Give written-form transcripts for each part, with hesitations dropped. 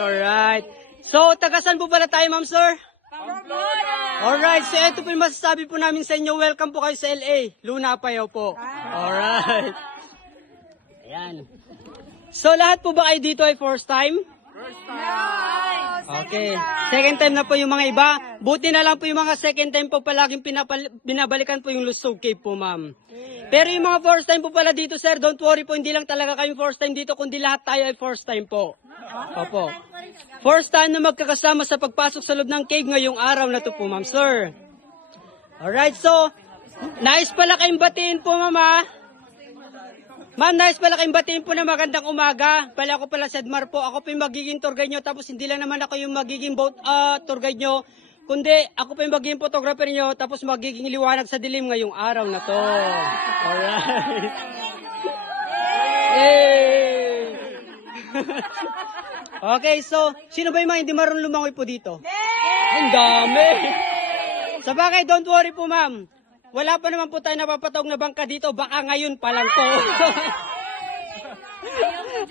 Alright. So, tagasan po pala tayo, ma'am, sir? Alright, so ito po yung masasabi po namin sa inyo. Welcome po kayo sa LA. Luna Payaw po. Alright. Ayan. So, lahat po ba kayo dito ay first time? First time. Okay. Second time na po yung mga iba. Buti na lang po yung mga second time po palaging binabalikan po yung Lusog Cave po, ma'am. Pero yung mga first time po pala dito, sir, don't worry po, hindi lang talaga kayong first time dito, kundi lahat tayo ay first time po. Opo. First time na magkakasama sa pagpasok sa loob ng cave ngayong araw na to po, ma'am, sir. Alright, so, nais pala kayong batiin po, mama. Ma'am, nais pala kayong batiin po na magandang umaga. Pala ako pala si Edmar po. Ako po yung magiging tour guide nyo. Tapos hindi lang naman ako yung magiging boat tour guide nyo. Kundi ako po yung magiging photographer nyo. Tapos magiging liwanag sa dilim ngayong araw na to. Alright. Yay! Okay, so, sino ba yung mga hindi marunong lumangoy po dito? Ang dami! Sa bagay, don't worry po, ma'am. Wala pa naman po tayo napapatawag na bangka dito. Baka ngayon pa lang to.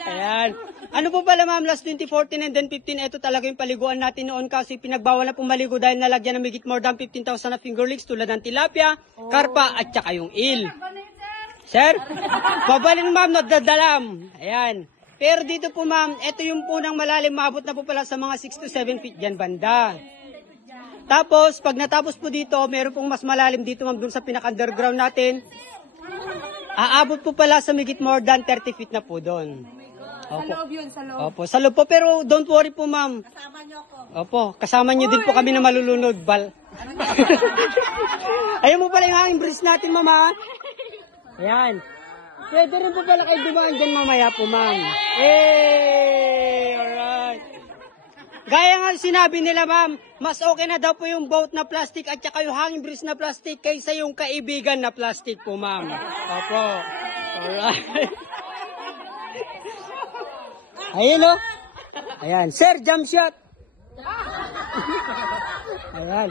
Ayan. Ano po pala, ma'am, last 2014 and then 15, ito talaga yung paliguan natin noon kasi pinagbawal na pong maligo dahil nalagyan ng higit more than 15,000 na finger licks tulad ng tilapia, karpa, at saka yung eel. Sir? Pabalin, ma'am, nadadalam. Ayan. Pero dito po, ma'am, ito yung punang malalim, maabot na po pala sa mga 6 to 7 feet dyan banda. Tapos, pag natapos po dito, meron pong mas malalim dito, ma'am, dun sa pinaka-underground natin. Aabot po pala sa higit more than 30 feet na po doon. Sa loob yun, sa loob. Opo, sa loob po. Pero don't worry po, ma'am. Kasama niyo ako. Opo, kasama niyo din po kami na malulunod. Ayun mo pala yung hangin breeze natin, mama. Ayan. Pwede rin po pala kayo dumaan dyan mamaya po, ma'am. Alright. Gaya nga sinabi nila, ma'am, mas okay na daw po yung boat na plastic at saka yung hangin breeze na plastic kaysa yung kaibigan na plastic po, ma'am. Opo. Alright. Ayun, o. Ayan. Sir, jump shot. Ayan.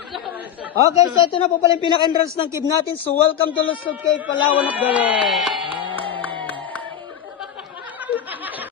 Okay, so ito na po pala yung pinaka-entrance ng cave natin. So, welcome to Lusog Cave, Palawan of the World.